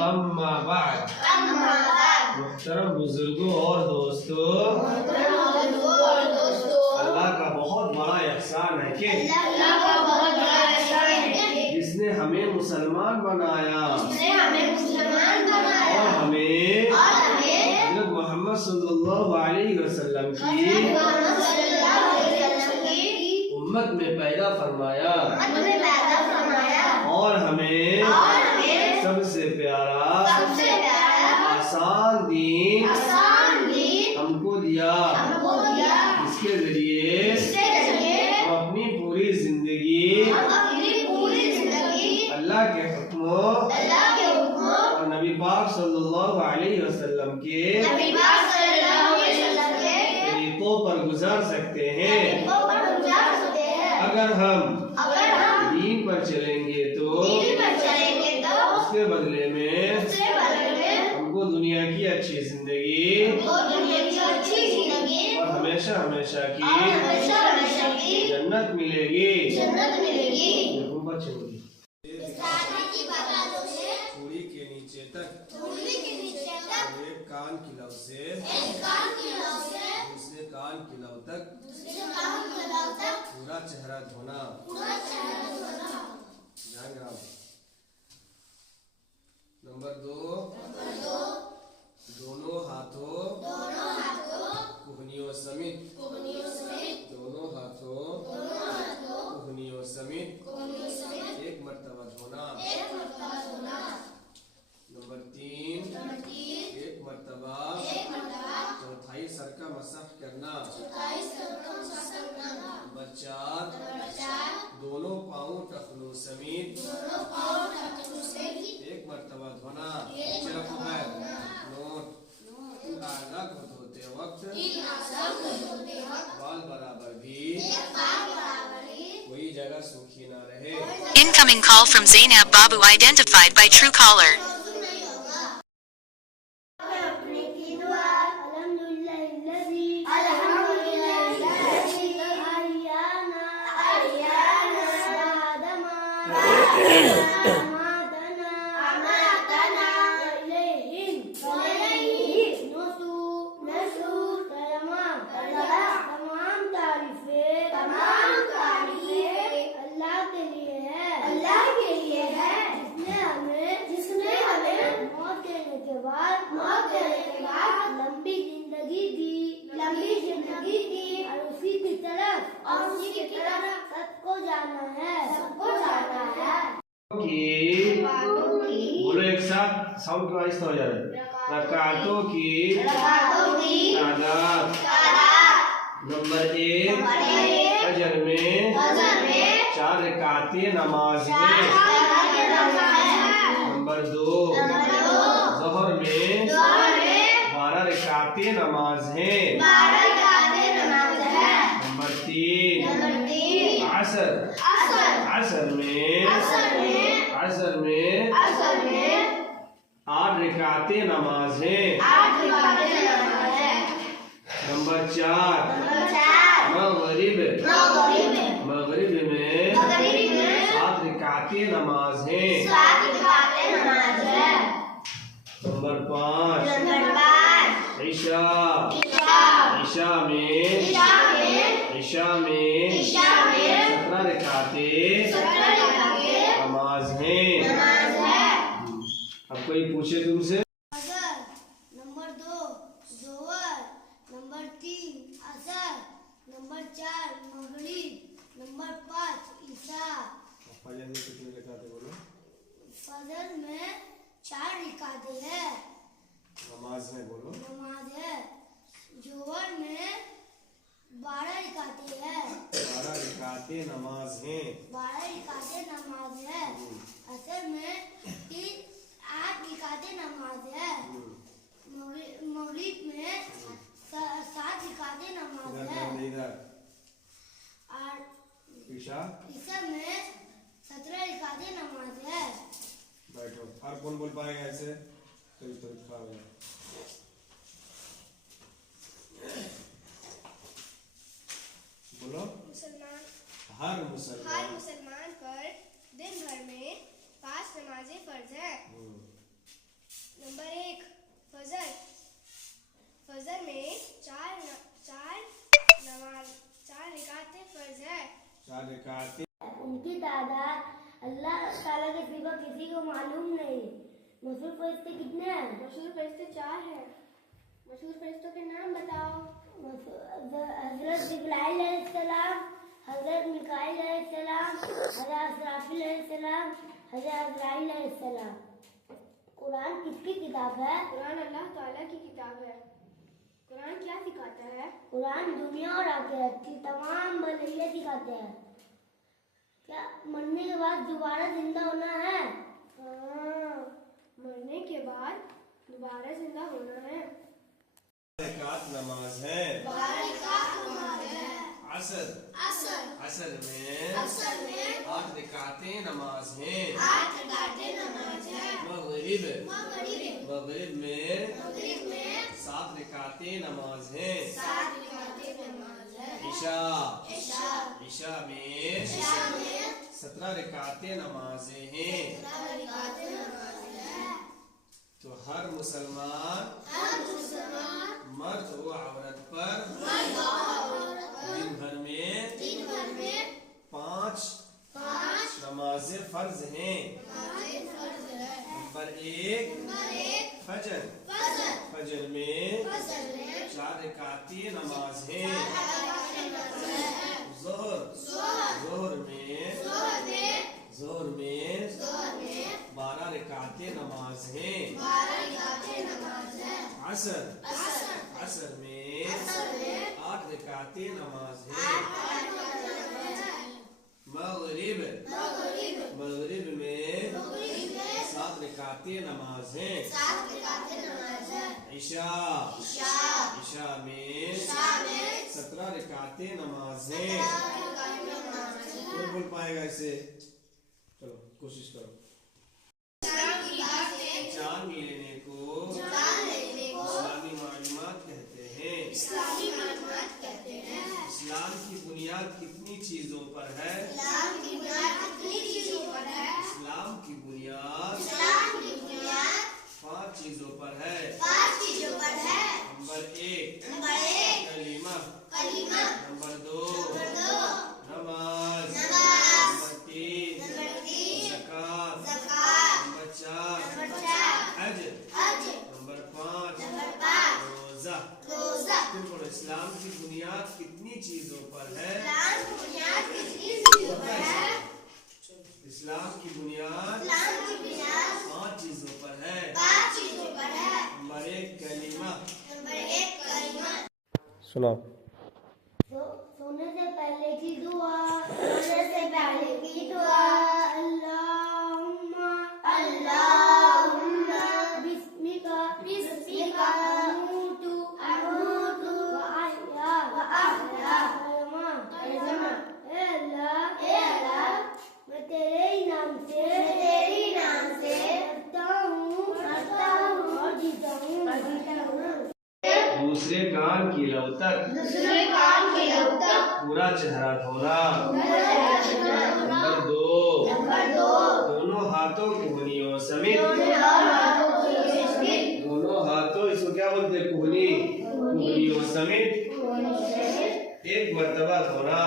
अम्मा बाद मुहतरम बुजुर्गों और दोस्तों, अल्लाह का बहुत बड़ा एहसान है कि जिसने हमें मुसलमान बनाया और हमें हज़रत मोहम्मद सल्लल्लाहु अलैहि वसल्लम की उम्मत में पैदा फरमाया और हमें सबसे प्यारा आसान दीन हमको दिया, इसके जरिए हम अपनी पूरी जिंदगी अल्लाह के हुक्मों और नबी पाक सल्लल्लाहु अलैहि वसल्लम के तरीकों पर गुजार सकते हैं। अगर हम दीन पर चलेंगे तो उसके बदले में हमको दुनिया की अच्छी जिंदगी और हमेशा हमेशा की जन्नत मिलेगी। चूड़ी के नीचे तक एक कान की लव से दूसरे कान की लव तक पूरा चेहरा धोना। नंबर 2, दोनों हाथों कुहनियों समेत दोनों हाथों कुहनियों समेत एक मर्तबा धोना। नंबर 3, एक मर्तबा चौथाई सर का मसाह करना। नंबर 4, दोनों पाँव टखनों समेत एक मर्तबा धोना। नोट, आज़ा को धोते वक्त बाल बराबर भी कोई जगह सूखी ना रहे। Incoming call from Zainab Babu identified by Truecaller. लंबी जिंदगी दी और उसी की तरफ सबको जाना है। बोलो एक साथ, साउंड की आवाज हो जा रहा है। रकातों की तादाद। नंबर 1, फजर में 4 रकातें नमाज है। नंबर 2, ज़ोहर में 12 रकातें नमाज है। नंबर 3, असर में 8 रकातें नमाज है। नंबर 4, मगरिब में 7 रकातें नमाज है। नंबर 5, ईशा में 17 रकातें नमाज है। अब कोई पूछे तुमसे? नंबर 2 ज़ोहर, नंबर 3 असर, नंबर 4 मगरिब, नंबर 5 ईशा। फजर में कितनी रकातें बोलो? फजर में 4 रकातें है। नमाज है बोलो। नमाज है। ज़ोहर में 12 रकातें है। 12 रकातें नमाज है। 12 रकातें नमाज है। असर में 8 रकातें नमाज है। मगरिब में 7 रकातें नमाज है। और ईशा में 17 रकातें नमाज है। बैठो। हर कौन बोल पाएगा ऐसे? तो खा बोलो। हर मुसलमान पर दिन भर में 5 नमाजें फर्ज है। किसी को मालूम नहीं। मशहूर फरिश्ते कितने हैं? मशहूर फरिश्ते 4 हैं। मशहूर फरिश्तों के नाम बताओ। हजरत जिब्राइल अलैहिस्सलाम, हजरत मिकाईल अलैहिस्सलाम, हजरत इसराफील अलैहिस्सलाम, हजरत अज़राइल अलैहिस्सलाम। कुरान किसकी किताब है? कुरान अल्लाह ताला की किताब है। कुरान क्या सिखाता है? कुरान दुनिया और आखिरत की तमाम भलाइयाँ सिखाते हैं। क्या मरने के बाद दोबारा जिंदा होना है? हाँ, मरने के बाद दोबारा जिंदा होना है। रकात नमाज है। असर असर में 8 रकातें नमाज हैं। मगरिब में 7 रकातें नमाज हैं। इशा में 17 रकातें नमाजें हैं। तो हर मुसलमान मर्द व औरत पर दिन भर में 5 नमाजें फर्ज हैं। नंबर 1 फजर में 4 रकातें नमाज हैं। जोहर में 12 रकातें नमाज हैं। असर में 8 रकातें नमाज हैं। मगरिब में 7 रकातें नमाज हैं। इशा में 17 रकातें नमाज हैं। कौन बोल पाएगा इसे? चलो कोशिश करो। जान लेने को इस्लामी मालूमात कहते हैं। इस्लाम की बुनियाद कितनी चीजों पर है? इस्लाम की बुनियाद 5 चीजों पर है। नंबर 1 कलीमा। नंबर 2 नमाज। नंबर 3 ज़कात। नंबर 4 हज। नंबर 5 रोजा। तुम बोलो इस्लाम की बुनियाद कितनी चीजों पर है? इस्लाम की बुनियाद 5 चीजों पर है। नंबर 1 कलीमा। सुनाओ। सोने से पहले की दुआ। अल्लाहुम्मा बिस्मिका अमूतु व अहया। ए अल्लाह, मैं तेरे ही नाम से मरता हूँ और जीता हूँ। दूसरे कान की लौ तक पूरा चेहरा धोना। नंबर 2 दोनों हाथों कोहनियों समेत दोनों हाथों, इसको क्या बोलते हैं? कोहनियों समेत 1 मर्तबा धोना।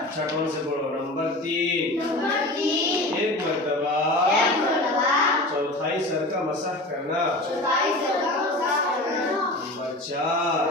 अच्छा कौन से बोलो? नंबर 3 1 मर्तबा चौथाई सर का मसाह करना। नंबर 4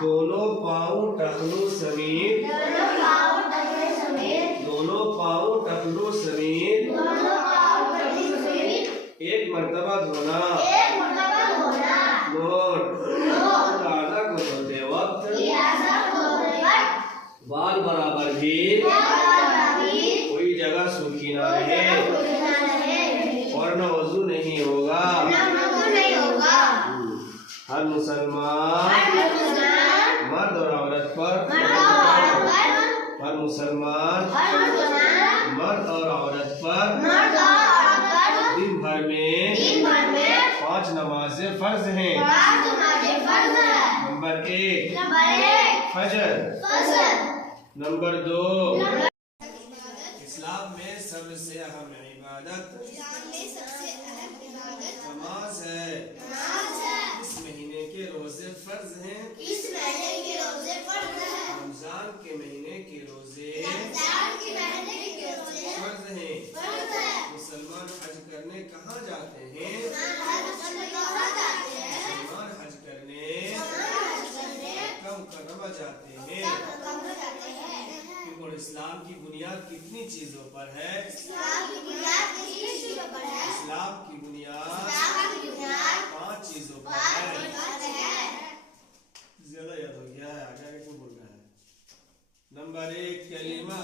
दोनों पाँव टखनों समेत 1 मर्तबा धोना। नोट आधा को धोते वक्त बाल बराबर भी कोई जगह सूखी ना रहे और न वजू नहीं होगा। हर मुसलमान मर्द और औरत पर दिन भर में 5 नमाजें फर्ज हैं। नंबर 1 फजर। नंबर 2 इस्लाम में सबसे अहम इबादत नमाज है। इस महीने के रोजे फर्ज हैं। रमजान के महीने के रोजे फर्ज हैं। मुसलमान हज करने कहाँ जाते हैं? मुसलमान हज करने मक्का मुकर्रमा जाते हैं। और इस्लाम की बुनियाद कितनी चीजों पर है? इस्लाम की बुनियाद 5 चीजों पर है। ज्यादा याद हो गया है, आगे आगे क्यों बोल रहा है? नंबर 1 कलीमा